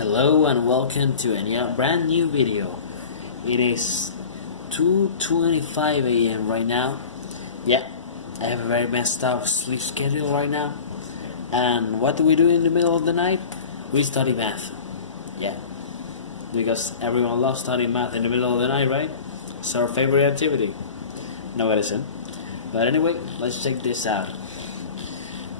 Hello and welcome to a brand new video. It is 2:25 a.m. right now. Yeah, I have a very messed up sleep schedule right now. And what do we do in the middle of the night? We study math. Yeah, because everyone loves studying math in the middle of the night, right? It's our favorite activity. No, it isn't. But anyway, let's check this out.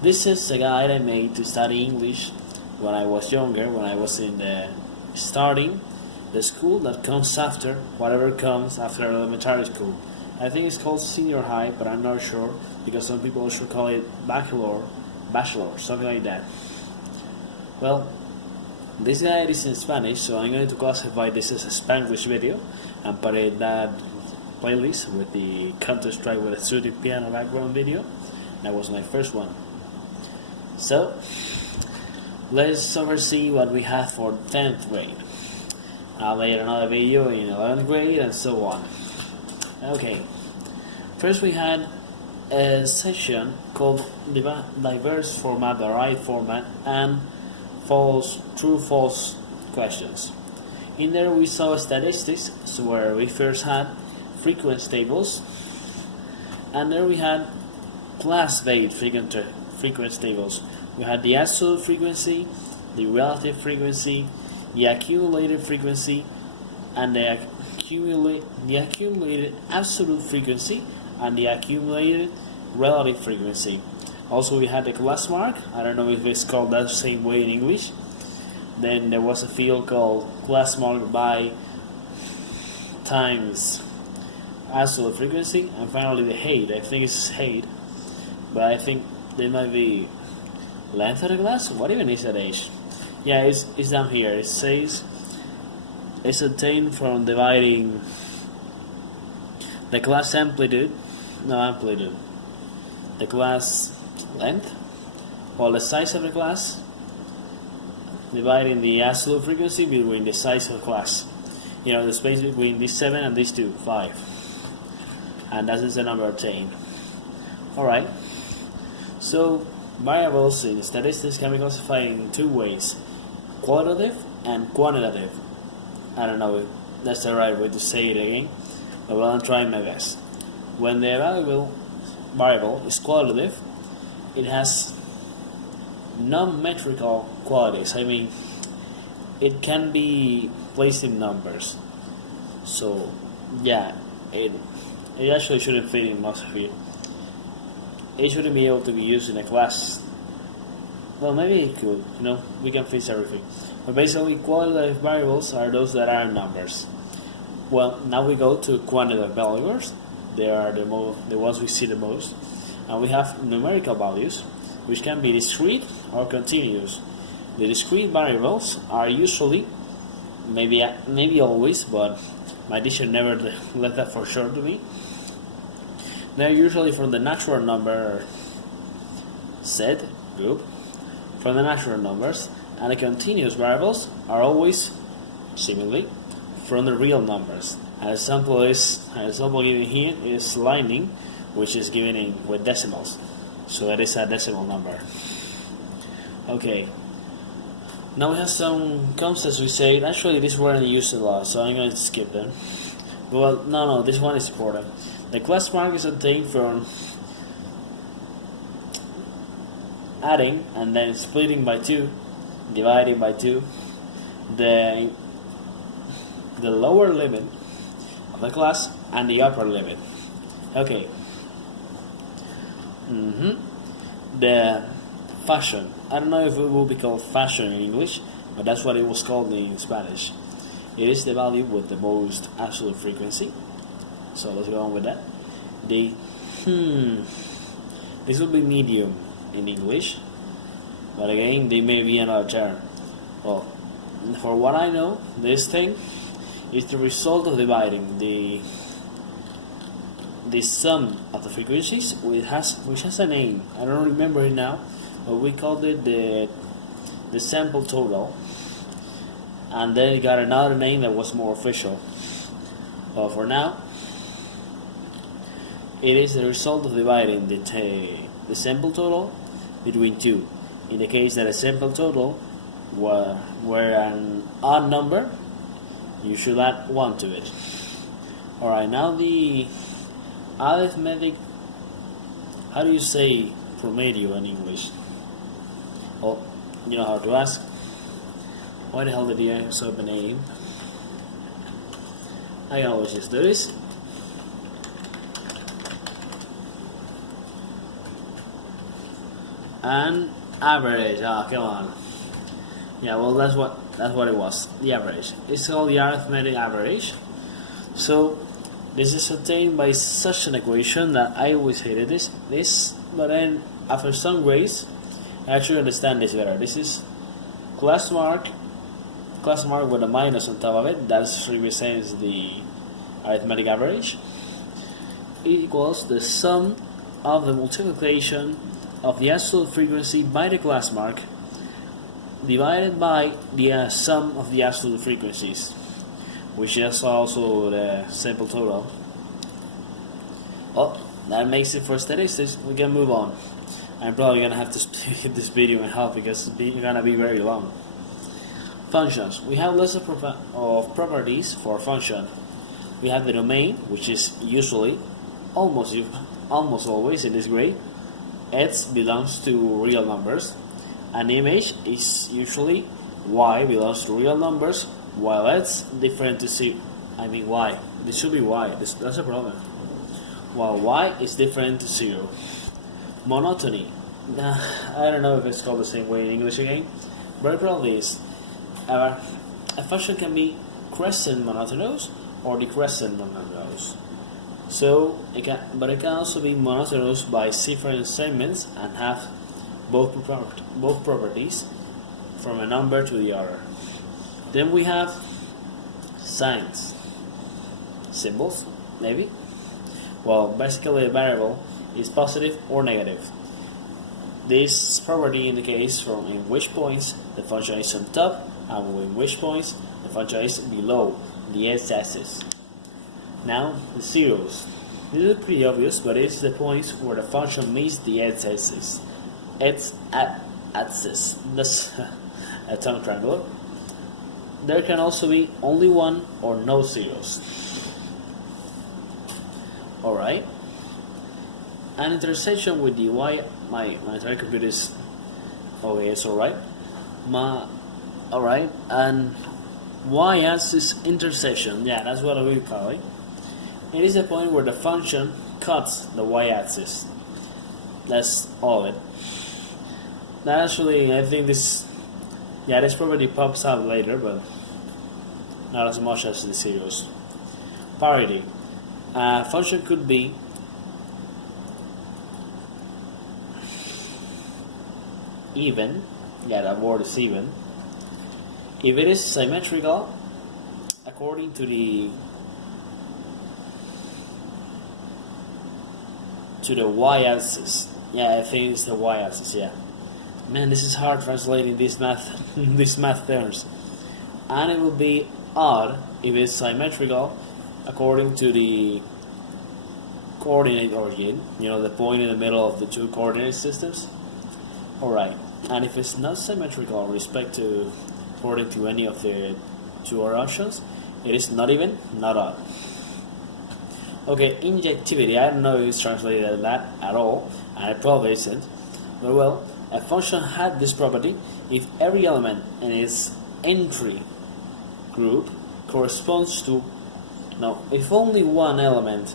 This is a guide I made to study English when I was younger, when I was in starting the school that comes after whatever comes after elementary school. I think it's called senior high, but I'm not sure because some people should call it bachelor, something like that. Well, this guide is in Spanish, so I'm going to classify this as a Spanglish video and put it in that playlist with the Counter-Strike with a soothing piano background video. That was my first one. So, let's oversee what we have for 10th grade. I'll make another video in 11th grade and so on. Okay, first we had a section called diverse format, the right format, and true-false questions. In there we saw statistics, so where we first had frequency tables, and there we had class-based frequency tables. We had the absolute frequency, the relative frequency, the accumulated frequency, and the accumulated absolute frequency, and the accumulated relative frequency. Also, we had the class mark. I don't know if it's called that same way in English. Then there was a field called class mark by times absolute frequency, and finally the height. I think it's height, but I think there might be length of the class. What even is that age? Yeah, it's down here. It says it's obtained from dividing the class amplitude, the class length, or the size of the class, dividing the absolute frequency between the size of the class. You know, the space between these 7 and these 2, 5. And that is the number obtained. Alright, so variables in statistics can be classified in two ways, qualitative and quantitative. I don't know if that's the right way to say it again, but I'm trying my best. When the variable is qualitative, it has non-metrical qualities. I mean, it can be placed in numbers. So, yeah, it actually shouldn't fit in most of you. It shouldn't be able to be used in a class. Well, maybe it could, we can fix everything. But basically, qualitative variables are those that are numbers. Well, now we go to quantitative values. They are the ones we see the most. And we have numerical values, which can be discrete or continuous. The discrete variables are usually, maybe always, but my teacher never left that for sure to me. They're usually from the natural number set group, from the natural numbers, and the continuous variables are always, seemingly, from the real numbers. An example given here is lining, which is given in with decimals, so that is a decimal number. Okay. Now we have some concepts we say. Actually, these weren't used a lot, so I'm going to skip them. Well, no, this one is important. The class mark is obtained from adding and then splitting by 2, dividing by 2, the lower limit of the class and the upper limit. Okay. The fashion. I don't know if it will be called fashion in English, but that's what it was called in Spanish. It is the value with the most absolute frequency. So let's go on with that. This will be medium in English, but again, they may be another term. Well, for what I know, this thing is the result of dividing the sum of the frequencies, which has a name. I don't remember it now, but we called it the sample total, and then it got another name that was more official. But for now, it is the result of dividing the sample total between 2. In the case that a sample total where an odd number, you should add 1 to it. Alright, now the arithmetic, how do you say promedio in English? Well, you know how to ask. Why the hell did he also have a name? I can always just do this. And average, come on. Yeah, well that's what it was, the average. It's called the arithmetic average. So this is obtained by such an equation that I always hated this, but then after some grades I actually understand this better. This is class mark with a minus on top of it. That represents the arithmetic average. It equals the sum of the multiplication of the absolute frequency by the class mark divided by the sum of the absolute frequencies, which is also the simple total. Oh, that makes it for statistics. We can move on. I'm probably gonna have to split this video in half because it's gonna be very long. Functions. We have lots of properties for a function. We have the domain, which is usually, almost always in this grade, x belongs to real numbers. An image is usually y belongs to real numbers, while x different to z. I mean y. This should be y. That's a problem. While y is different to 0. Monotony. I don't know if it's called the same way in English again, but it probably is. A function can be crescent monotonous or decrescent monotonous. So it can also be monotonous by different segments and have both properties from a number to the other. Then we have signs, symbols, maybe. Well, basically a variable is positive or negative. This property indicates in which points the function is on top and in which points the function is below the x-axis. Now, the zeros. This is pretty obvious, but it's the points where the function meets the x-axis. X-axis. That's a tongue triangle. There can also be only one or no zeros. Alright. An intersection with the y. My entire computer is okay. It's alright. Alright, and y-axis intersection. Yeah, that's what we call it. It is the point where the function cuts the y-axis. That's all of it. That actually, I think this property pops out later, but not as much as the zeros. Parity. A function could be even. Yeah, that word is even. If it is symmetrical, according to the y-axis. Yeah, I think it's the y-axis. Yeah. Man, this is hard translating these math terms. And it will be odd if it's symmetrical according to the coordinate origin. You know, the point in the middle of the two coordinate systems. Alright. And if it's not symmetrical according to any of the two other options, it is not even, not odd. Okay, injectivity. I don't know if it's translated that at all, and it probably isn't. But well, a function had this property if every element in its entry group corresponds to. No, if only one element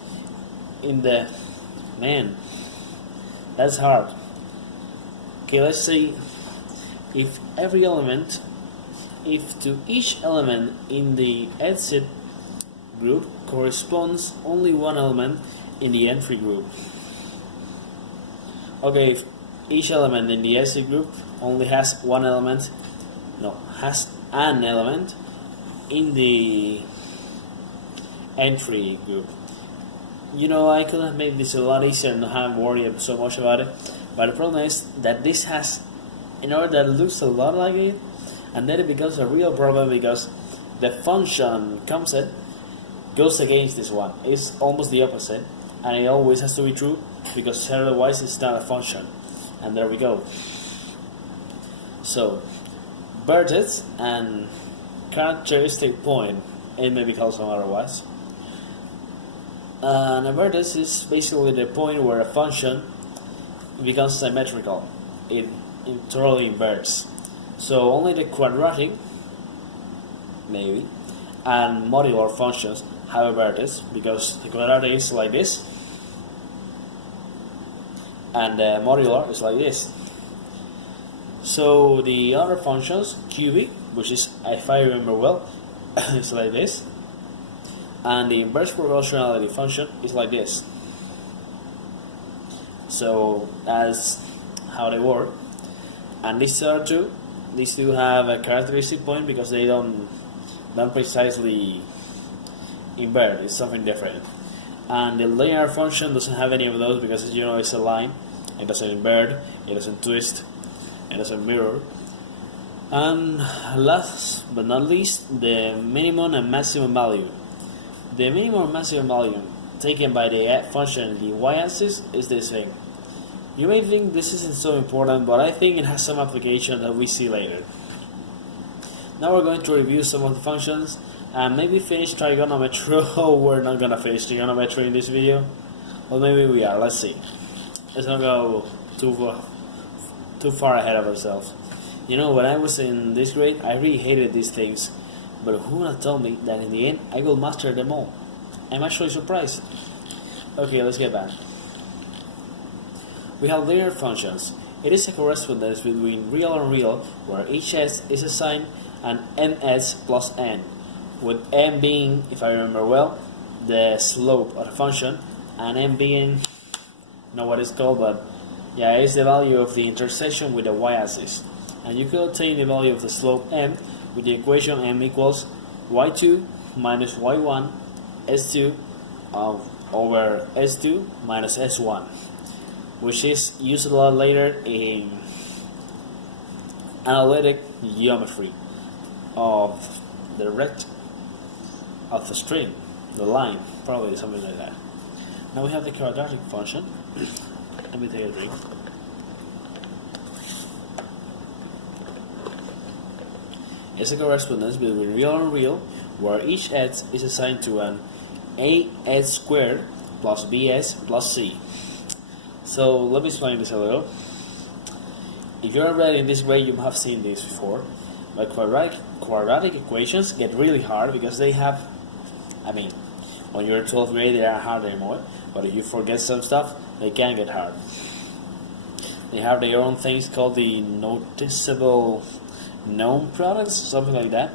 in the. Man, that's hard. Okay, let's say if to each element in the exit group corresponds only one element in the entry group. Okay, if each element in the exit group only has an element in the entry group. You know, I could have made this a lot easier and not have worried so much about it, but the problem is that this has, in order that it looks a lot like it, and then it becomes a real problem because the function concept goes against this one. It's almost the opposite, and it always has to be true because otherwise it's not a function. And there we go. So vertex and characteristic point. It may be called some otherwise. And a vertex is basically the point where a function becomes symmetrical. It totally inverts. So only the quadratic, maybe, and modular functions have a vertex, because the quadratic is like this and the modular is like this. So the other functions, cubic, which is, if I remember well, is like this, and the inverse proportionality function is like this. So that's how they work. And these two have a characteristic point because they don't precisely invert. It's something different. And the linear function doesn't have any of those because, you know, it's a line. It doesn't invert, it doesn't twist, it doesn't mirror. And last but not least, the minimum and maximum value. The minimum and maximum value taken by the function in the y-axis is this thing. You may think this isn't so important, but I think it has some application that we see later. Now we're going to review some of the functions and maybe finish trigonometry. Oh, we're not gonna finish trigonometry in this video. Well, maybe we are, let's see. Let's not go too far ahead of ourselves. You know, when I was in this grade, I really hated these things. But who would have told me that in the end, I will master them all? I'm actually surprised. Okay, let's get back. We have linear functions. It is a correspondence between real and real, where each s is assigned an ns plus n, with n being, if I remember well, the slope of the function, and n being, not what it's called, but yeah, it's the value of the intersection with the y-axis. And you can obtain the value of the slope m with the equation m equals y2 minus y1 s2 over s2 minus s1, which is used a lot later in analytic geometry of the of the string, the line, probably something like that. Now we have the quadratic function. Let me take a drink. It's a correspondence between real and real, where each x is assigned to an as squared plus bs plus c. So let me explain this a little. If you're already in this grade, you have seen this before. But quadratic equations get really hard because they have, I mean, when you're in 12th grade, they aren't hard anymore. But if you forget some stuff, they can get hard. They have their own things called the noticeable known products, something like that,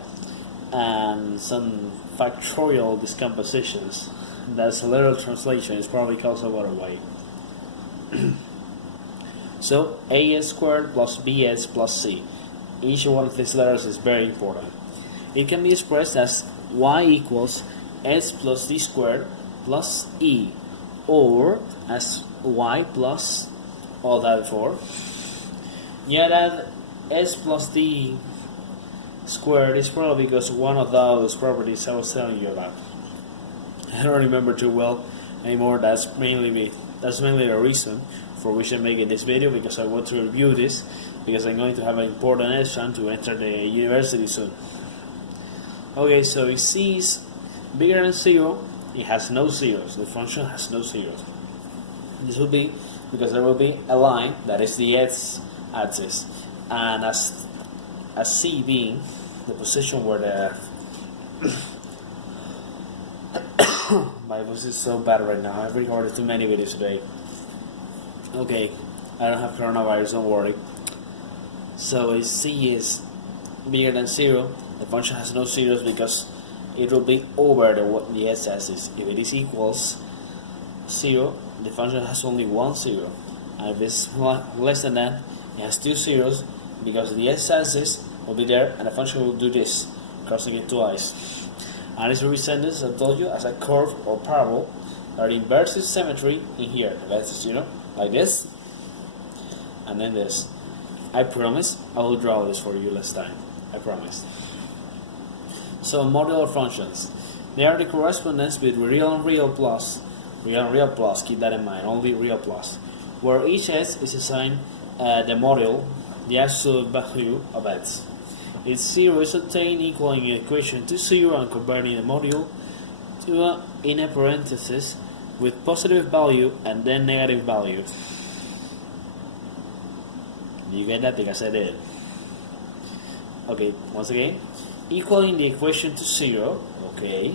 and some factorial discompositions. That's a literal translation. It's probably called some other way. So as squared plus bs plus c. Each one of these letters is very important. It can be expressed as y equals s plus d squared plus e, or as y plus all that before. Yeah, that s plus d squared is probably because one of those properties I was telling you about. I don't remember too well anymore. That's mainly the reason for which I'm making this video, because I want to review this, because I'm going to have an important exam to enter the university soon. Okay, so if c is bigger than 0, it has no zeros. The function has no zeros. This will be because there will be a line that is the x-axis, and as c being the position where the my voice is so bad right now. I've recorded too many videos today. Okay, I don't have coronavirus, don't worry. So if c is bigger than 0, the function has no zeros because it will be over the x-axis. If it is equals 0, the function has only one zero. And if it's less than that, it has two zeros because the x-axis will be there and the function will do this, crossing it twice. And it's represented, as I told you, as a curve or parable that inverts its symmetry in here. That's, you know, like this, and then this. I promise I will draw this for you last time. I promise. So modular functions. They are the correspondence between real and real plus, keep that in mind, only real plus, where each s is assigned the module, the absolute value of x. If 0 is obtained, equaling the equation to 0 and converting the module to a in a parenthesis with positive value and then negative value. You get that? Because I did. Okay, once again, equaling the equation to 0, okay,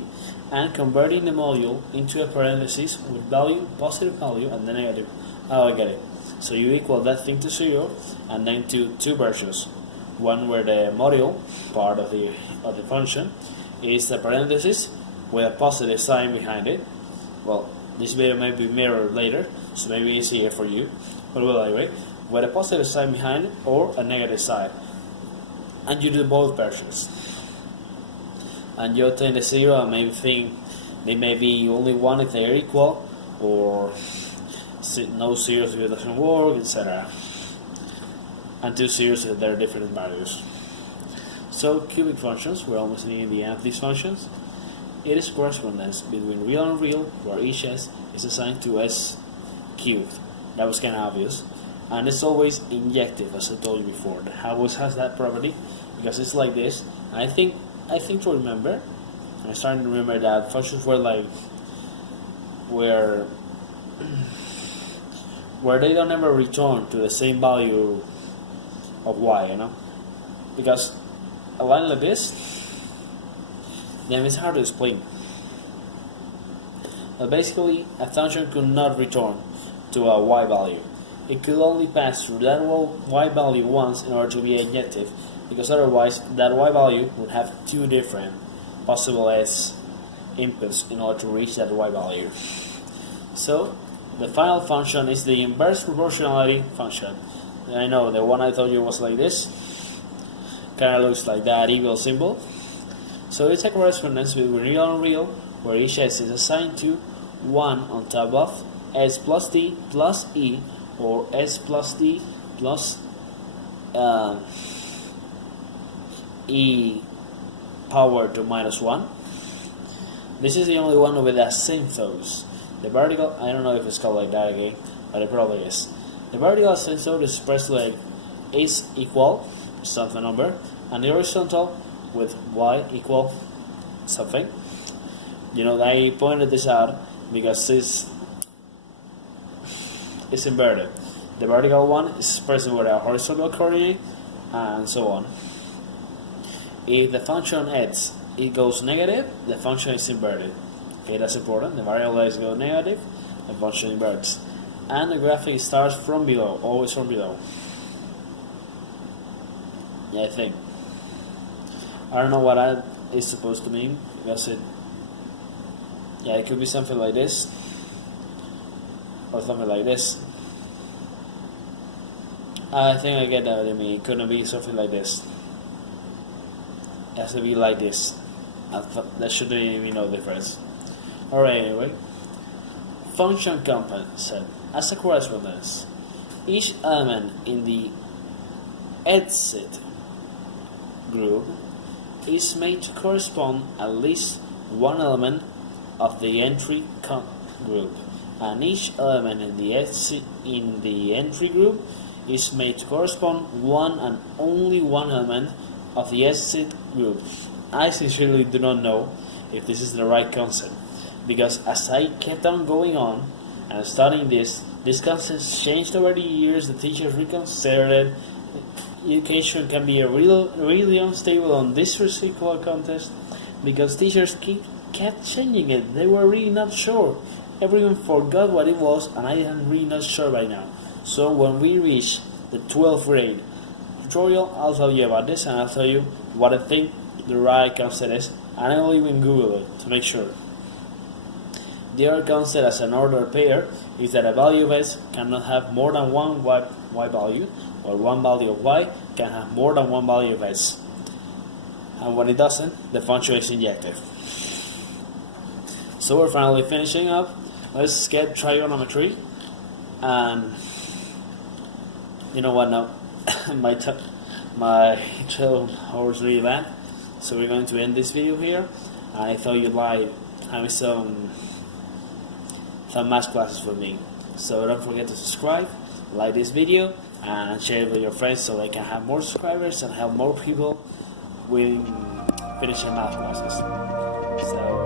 and converting the module into a parenthesis with value, positive value, and then negative. Oh, I get it. So you equal that thing to 0, and then to two versions. One where the module part of the function is a parenthesis with a positive sign behind it. Well, this video may be mirrored later, so maybe easier for you. But well, anyway, with a positive sign behind it or a negative sign, and you do both versions, and you obtain the 0, and maybe think they may be only one if they are equal, or no zeros if it doesn't work, etc. And two zeros if they're different values. So cubic functions, we're almost near the end of these functions. It is correspondence between real and real, where each s is assigned to s cubed. That was kind of obvious. And it's always injective, as I told you before. It always has that property because it's like this. And I think to remember, I'm starting to remember that functions were like where they don't ever return to the same value of y, you know, because a line like this, then it's hard to explain. But basically, a function could not return to a y value. It could only pass through that y value once in order to be injective, because otherwise that y value would have two different possible s inputs in order to reach that y value. So the final function is the inverse proportionality function. I know the one I told you was like this, kind of looks like that equal symbol. So it's a correspondence between real and real, where each s is assigned to 1 on top of s plus t plus e, or s plus t plus e power to minus 1. This is the only one with asymptotes. The vertical, I don't know if it's called like that again, but it probably is. The vertical asymptote is expressed like is equal something number, and the horizontal with y equal something. You know, I pointed this out because it's inverted. The vertical one is expressed with a horizontal coordinate, and so on. If the function x it goes negative, the function is inverted. Okay, that's important. The variable x goes negative, the function inverts. And the graphic starts from below, always from below. Yeah, I think. I don't know what that is supposed to mean, because it could be something like this, or something like this. I think I get that. I mean, it couldn't be something like this. It has to be like this. There shouldn't be no difference. Alright, anyway. Function component as a correspondence. Each element in the exit group is made to correspond at least one element of the entry group, and each element in the entry group is made to correspond one and only one element of the exit group. I sincerely do not know if this is the right concept, because as I kept on going on and studying this concept changed over the years. The teachers reconsidered it. Education can be really unstable on this particular contest, because teachers kept changing it. They were really not sure. Everyone forgot what it was, and I am really not sure right now. So when we reach the 12th grade tutorial, I'll tell you about this, and I'll tell you what I think the right concept is, and I will even Google it to make sure. The other concept as an ordered pair is that a value of s cannot have more than one y value, or one value of y can have more than one value of s. And when it doesn't, the function is injective. So we're finally finishing up. Let's get trigonometry. And you know what now? my trail was really bad. So we're going to end this video here. I thought you'd like having some math classes with me. So don't forget to subscribe, like this video, and share it with your friends so they can have more subscribers and help more people with finishing math classes. So